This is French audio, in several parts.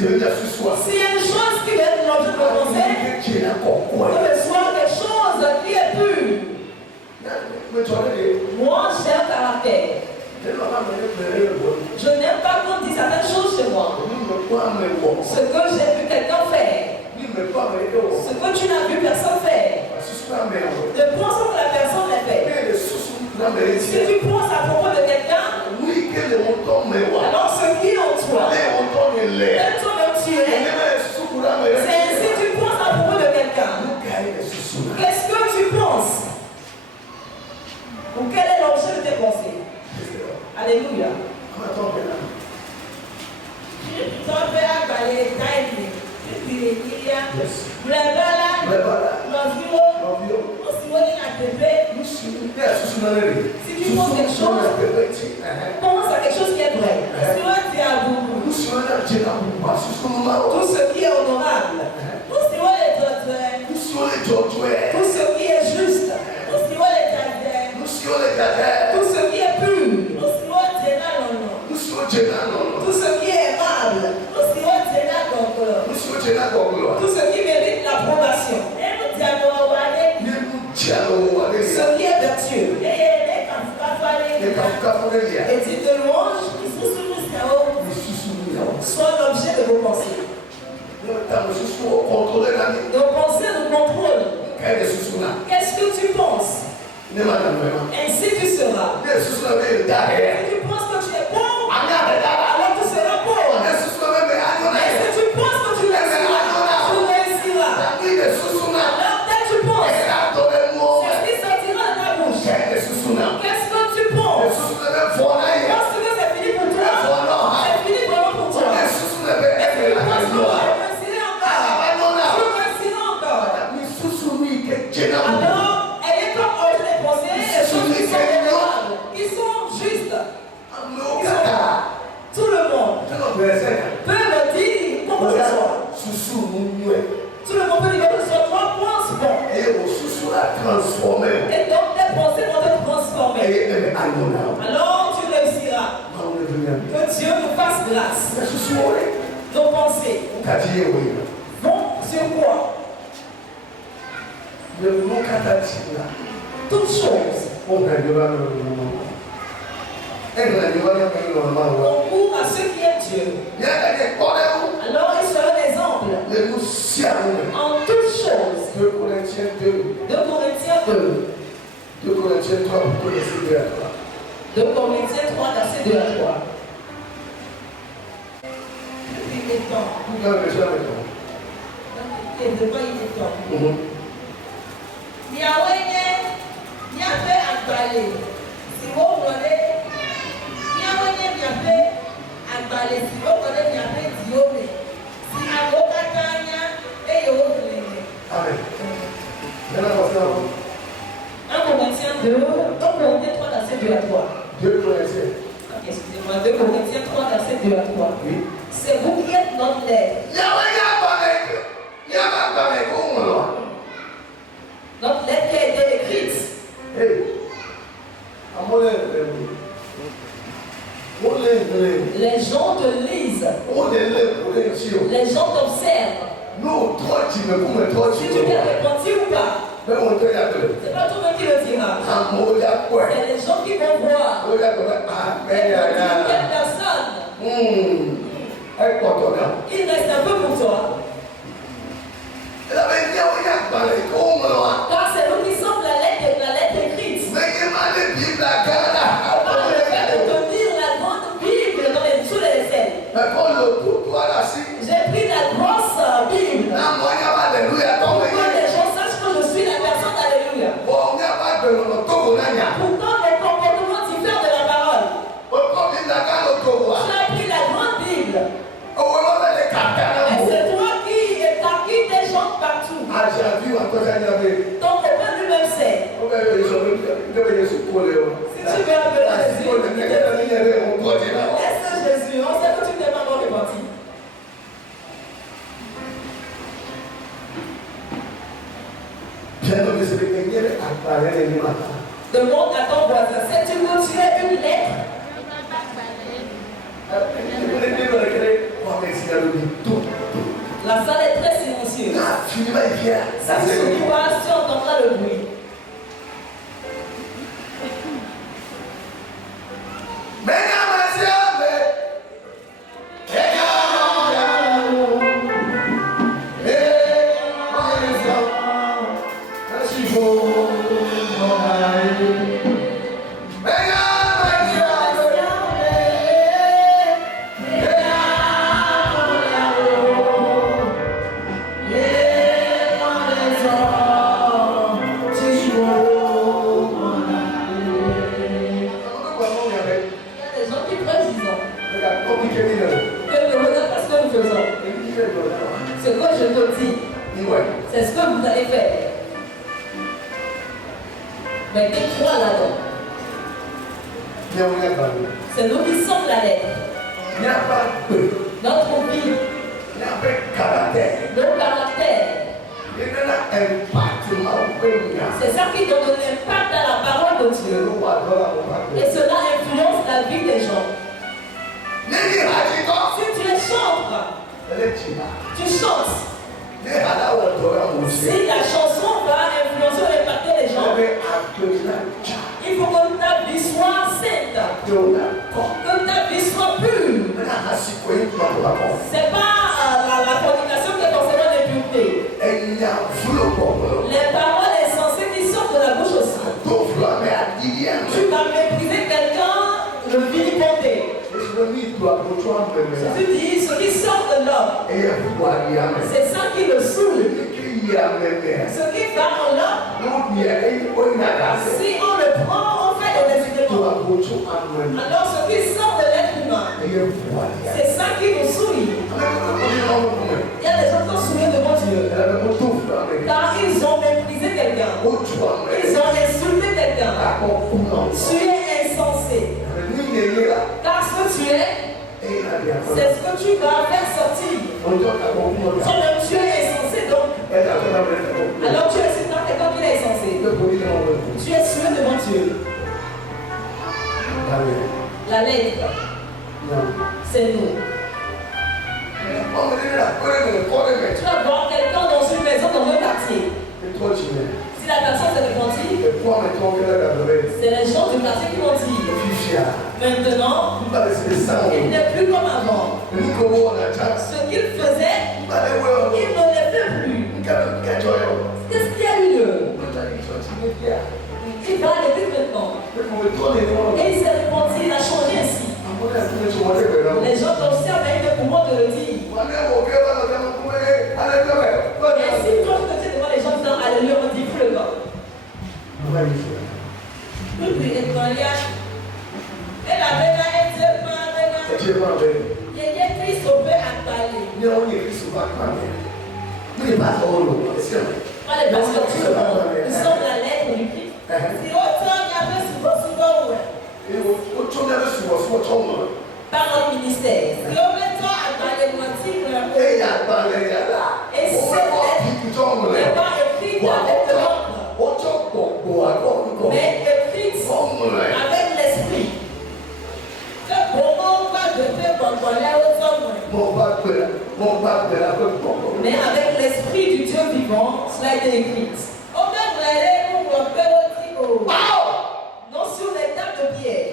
S'il y a une chose qui va être l'objet de vos pensées, il doit soit quelque chose qui est pur. Moi, j'ai un caractère. Je n'aime pas qu'on dise certaines choses chez moi. Ce que j'ai vu quelqu'un faire. Ce que tu n'as vu personne faire. Ne pense que la personne l'a fait. Si tu penses à propos de quelqu'un, alors ce qui est en toi, même toi même tu es, c'est ainsi que tu penses à propos de quelqu'un. Qu'est-ce que tu penses? Ou quel est l'objet de tes pensées? Alléluia. Si tu penses quelque chose, pense à quelque chose qui est vrai. Tout ce qui est honorable, tout ce qui est juste, tout ce qui est pur, tout ce qui est aimable, tout ce qui mérite l'approbation, ce qui est vertueux. Et dit de louange, soit l'objet de vos pensées. Nos pensées nous contrôlent. Qu'est-ce que tu penses? Ainsi tu seras. Si tu penses que tu es pauvre, alors tu seras pauvre. Et si tu penses que tu réussiras, tu réussiras. Alors dès que tu penses, c'est ce qui sortira de ta bouche. Qu'est-ce que tu penses? Lorsque c'est fini pour toi, c'est fini vraiment pour toi. Et si tu penses que je réussirai encore, alors, ayez comme objet de penser les choses qui sont honorables, qui sont justes. Tout le monde peut me dire comment ça soit. Tout le monde peut dire que ce soit moi pense bon. Et donc tes pensées vont être transformées. Alors tu réussiras. Que Dieu nous fasse grâce. Nos pensées vont sur quoi? Toutes choses. On court à ce qui est Dieu. Alors il sera l'exemple en toutes choses. 2 Corinthiens 2. 2 Corinthiens 2. 2 Corinthiens 3, verset 2 à 3. Il est temps. Yahweh n'y a fait agbalé. Si vous voulez, Yahweh n'y a fait agbalé. Si vous voulez, n'y a fait diomé. Si avocat tanya et yo voulez. Amen. 1 Corinthiens 2, 1 Corinthiens 3, verset 2 à 3. 2 Corinthiens. Excusez-moi, 2 Corinthiens 3, verset 2 à 3. Oui. C'est vous qui êtes notre lettre. Yahweh n'y a pas notre lettre qui a été écrite. Les gens te lisent. Les gens t'observent. Si tu peux répondre ou pas. C'est pas toi-même qui le dira. C'est les gens qui vont voir. Quelle personne. Il reste un peu pour toi. Car c'est nous qui sommes la lettre écrite. Par le fait de tenir la grande Bible sous les aisselles. J'ai pris la grosse Bible. Pour que les gens sachent que je suis la personne d'Alléluia. Pourtant, mes comportements diffèrent de la parole. J'ai pris la grande Bible. Et c'est toi qui éparpilles des gens partout. Ton copain lui-même sait. Si tu veux appeler Jésus, est-ce que Jésus, on sait que tu n'es pas encore repenti. Demande à ton voisin, sais-tu que tu es une lettre? La salle est très silencieuse. Si tu passes, tu entendras le bruit. C'est quoi je te dis? C'est ce que vous allez faire. Mais tu crois là-dedans. C'est nous qui sommes la lettre. Notre vie. Nos caractères. C'est ça qui donne l'impact à la parole de Dieu. Et cela influence la vie des gens. Si tu es chantre, tu chantes. Si la chanson va influencer ou impacter les gens, il faut que ta vie soit sainte, que ta vie soit pure. C'est pas la communication qui est forcément l'impureté. Les paroles insensées qui sortent de la bouche aussi. Tu vas mépriser quelqu'un, le vilipender. Jésus dit, ce qui sort de l'homme, c'est ça qui le saoule. Ce qui va en l'homme, si on le prend, on fait des événements. Alors ce qui sort de l'être humain, c'est ça qui nous saoule. Il y a des gens qui sont saoulés devant Dieu, car ils ont méprisé quelqu'un, ils ont insulté quelqu'un. Tu es insensé. Car ce que tu es, c'est ce que tu vas faire sortir. Toi-même, tu es insensé donc. Alors tu es sur quelqu'un qui est insensé. Tu es souillé devant Dieu. La lettre, c'est nous. Tu vas voir quelqu'un dans une maison, dans un quartier. Si la personne s'est répandue, c'est les gens du quartier qui vont dire. Maintenant, il n'est plus comme avant. Ce qu'il faisait, il ne le fait plus. Qu'est-ce qu'il y a eu lieu? Il va à l'église maintenant. Et il s'est répandu, il a changé ainsi. Les gens t'observent et ils te commandent de le dire. Et si toi tu te tiens devant les gens disant Alléluia, on dit plus le corps. Nous sommes la lettre du Christ. Par notre ministère. Et cette lettre n'est pas écrite avec le ventre, mais écrite avec l'esprit. Mais avec l'esprit du Dieu vivant, cela a été écrit. Non sur les tables de pierre.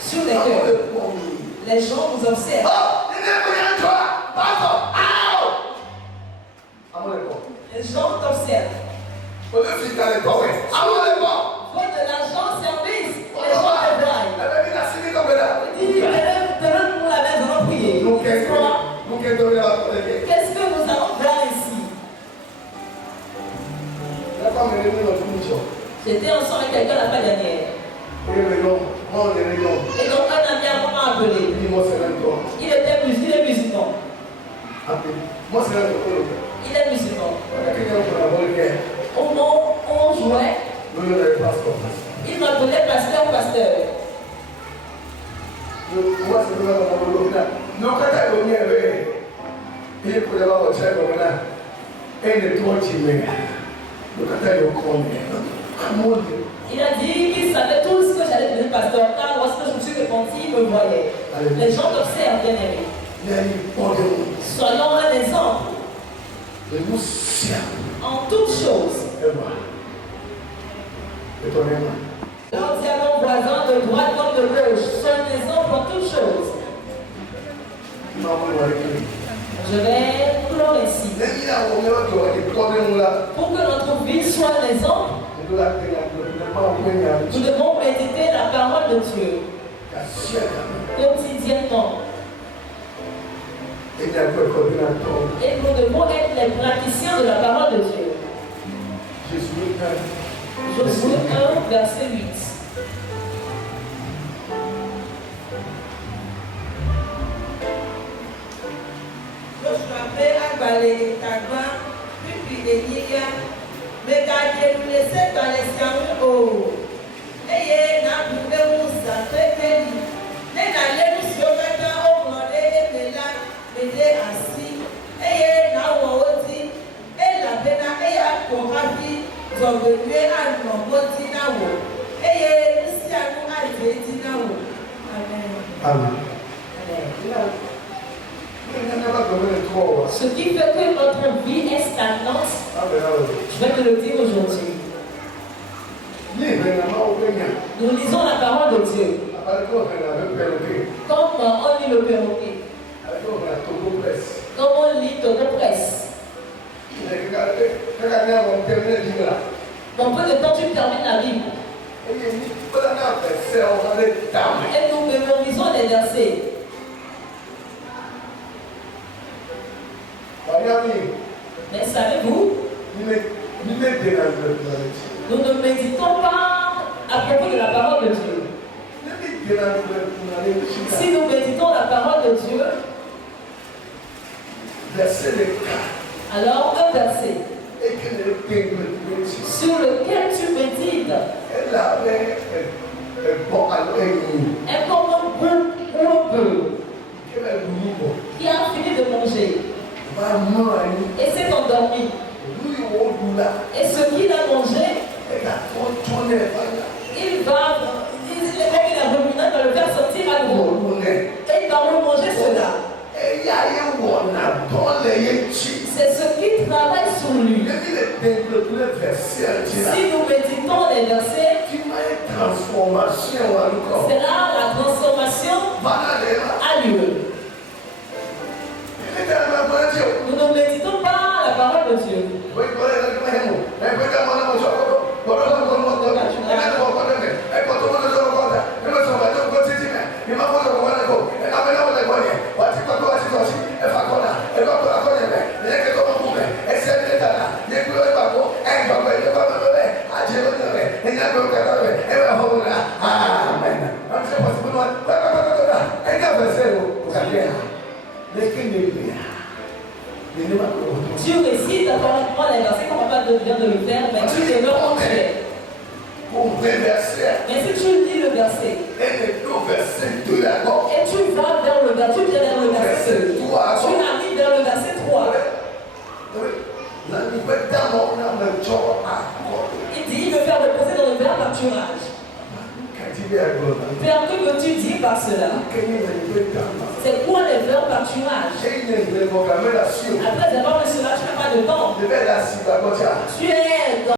Sur les cœurs. Les gens vous observent. Les gens t'observent. Faut de l'argent service. Les gens te voient. Dis, donne-nous la maison, on va prier. Qu'est-ce que nous allons voir ici? J'étais ensemble avec quelqu'un la fois dernière. Et donc un ami a vraiment appelé. Il est musulman. Il est musulman. On jouait. Il m'appelait pasteur. Il a dit qu'il savait tout ce que j'allais devenir pasteur. Car lorsque je me suis repenti, il me voyait. Les gens t'observent, bien aimé. Soyons un exemple. En toutes choses. Alors dis à ton voisin de droite comme de gauche. Sois un exemple en toutes choses. Je vais clore ici. Pour que notre vie soit un exemple, nous devons méditer la parole de Dieu quotidiennement. Et nous devons être les praticiens de la parole de Dieu. Josué 1, verset 8. Amen. Ce qui fait que notre vie est stagnante, je vais te le dire aujourd'hui. Nous lisons la parole de Dieu. Comme on lit le perroquet. Comme on lit Togo Presse. Dans peu de temps, tu termines la Bible. Et nous mémorisons les versets. Mais savez-vous, nous ne méditons pas à propos de la parole de Dieu. Si nous méditons la parole de Dieu, alors un verset sur lequel tu médites est comme un bœuf ou un bœuf qui a fini de manger et s'est endormi. Et ce qu'il a mangé, il est revenu dans le faire sortir à nouveau. Et il va remanger cela. C'est ce qui travaille sur lui. Si nous méditons les versets, c'est là la transformation a lieu. Nous ne méditons pas la parole de Dieu. Dieu récite apparemment les versets comme papa vient de le faire, mais tu demeures en fait. Mais si tu lis le verset, et tu vas vers le verset, tu viens vers le verset 2, tu arrives vers le verset 3. Il dit, il veut faire reposer dans le verbe pâturage. Père, que veux-tu dire par cela? C'est quoi les verbes pâturage? Après avoir fait cela, tu n'as pas de temps. Tu es